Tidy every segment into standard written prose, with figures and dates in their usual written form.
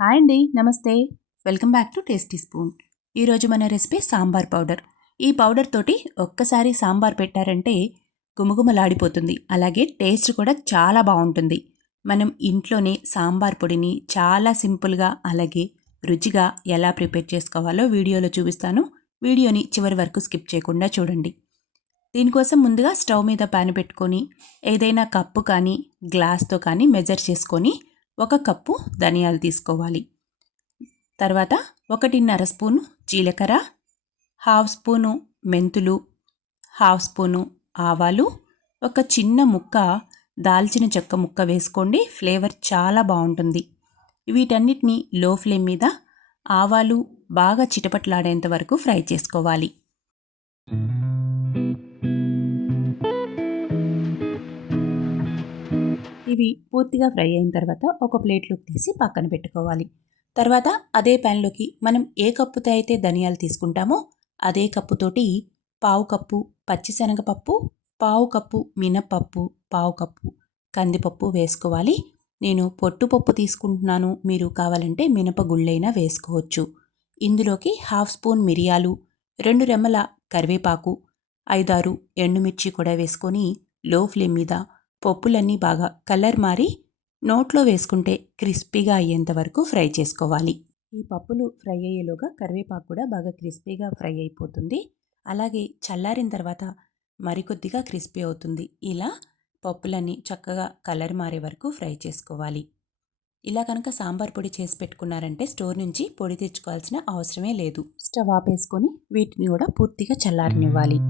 Hi అండి, నమస్తే. Welcome back to tasty spoon. ఈరోజు మన రెసిపీ సాంబార్ పౌడర్. ఈ పౌడర్ తోటి ఒక్కసారి సాంబార్ పెట్టారంటే గుమగుమలాడిపోతుంది. అలాగే టేస్ట్ కూడా చాలా బాగుంటుంది. మనం ఇంట్లోనే సాంబార్ పొడిని చాలా సింపుల్గా అలాగే రుచిగా ఎలా ప్రిపేర్ చేసుకోవాలో వీడియోలో చూపిస్తాను. వీడియోని చివరి వరకు స్కిప్ చేయకుండా చూడండి. దీనికోసం ముందుగా స్టవ్ మీద ప్యాన్ పెట్టుకొని ఏదైనా కప్పు కానీ గ్లాస్తో కానీ మెజర్ చేసుకొని 1 కప్పు ధనియాలు తీసుకోవాలి. తర్వాత 1.5 స్పూను జీలకర్ర, 1/2 స్పూను మెంతులు, 1/2 స్పూను ఆవాలు, ఒక చిన్న ముక్క దాల్చిన చెక్క ముక్క వేసుకోండి. ఫ్లేవర్ చాలా బాగుంటుంది. వీటన్నిటిని లో ఫ్లేమ్ మీద ఆవాలు బాగా చిటపట్లాడేంత వరకు ఫ్రై చేసుకోవాలి. ఇవి పూర్తిగా ఫ్రై అయిన తర్వాత ఒక ప్లేట్లోకి తీసి పక్కన పెట్టుకోవాలి. తర్వాత అదే ప్యాన్లోకి మనం ఏ కప్పుతో అయితే ధనియాలు తీసుకుంటామో అదే కప్పుతోటి 1/2 కప్పు పచ్చిశనగపప్పు, 1/2 కప్పు మినపప్పు, 1/2 కప్పు కందిపప్పు వేసుకోవాలి. నేను పొట్టుపప్పు తీసుకుంటున్నాను, మీరు కావాలంటే మినపగుళ్ళైనా వేసుకోవచ్చు. ఇందులోకి 1/2 స్పూన్ మిరియాలు, 2 రెమ్మల కరివేపాకు, 5-6 ఎండుమిర్చి కూడా వేసుకొని లో ఫ్లేమ్ మీద పప్పులన్నీ బాగా కలర్ మారి నోట్లో వేసుకుంటే క్రిస్పీగా అయ్యేంత వరకు ఫ్రై చేసుకోవాలి. ఈ పప్పులు ఫ్రై అయ్యేలోగా కరివేపాకు కూడా బాగా క్రిస్పీగా ఫ్రై అయిపోతుంది. అలాగే చల్లారిన తర్వాత మరికొద్దిగా క్రిస్పీ అవుతుంది. ఇలా పప్పులన్నీ చక్కగా కలర్ మారే వరకు ఫ్రై చేసుకోవాలి. ఇలా కనుక సాంబార్ పొడి చేసి పెట్టుకున్నారంటే స్టోర్ నుంచి పొడి తెచ్చుకోవాల్సిన అవసరమే లేదు. స్టవ్ ఆపేసుకొని వీటిని కూడా పూర్తిగా చల్లారనివ్వాలి.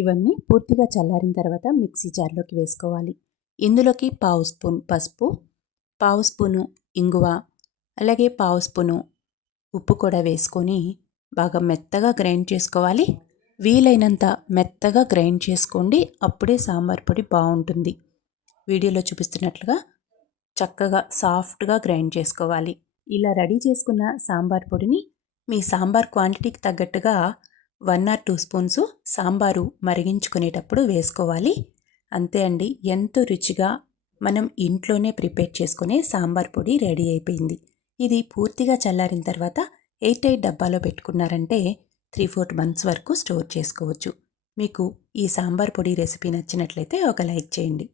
ఇవన్నీ పూర్తిగా చల్లారిన తర్వాత మిక్సీ జార్లోకి వేసుకోవాలి. ఇందులోకి 1/2 స్పూన్ పసుపు, 1/2 స్పూను ఇంగువ, అలాగే 1/2 స్పూను ఉప్పు కూడా వేసుకొని బాగా మెత్తగా గ్రైండ్ చేసుకోవాలి. వీలైనంత మెత్తగా గ్రైండ్ చేసుకోండి, అప్పుడే సాంబార్ పొడి బాగుంటుంది. వీడియోలో చూపిస్తున్నట్లుగా చక్కగా సాఫ్ట్గా గ్రైండ్ చేసుకోవాలి. ఇలా రెడీ చేసుకున్న సాంబార్ పొడిని మీ సాంబార్ క్వాంటిటీకి తగ్గట్టుగా 1 or 2 స్పూన్స్ సాంబారు మరిగించుకునేటప్పుడు వేసుకోవాలి. అంతే అండి, ఎంతో రుచిగా మనం ఇంట్లోనే ప్రిపేర్ చేసుకునే సాంబార్ పొడి రెడీ అయిపోయింది. ఇది పూర్తిగా చల్లారిన తర్వాత 8 డబ్బాలో పెట్టుకున్నారంటే 3-4 months వరకు స్టోర్ చేసుకోవచ్చు. మీకు ఈ సాంబార్ పొడి రెసిపీ నచ్చినట్లయితే ఒక లైక్ చేయండి.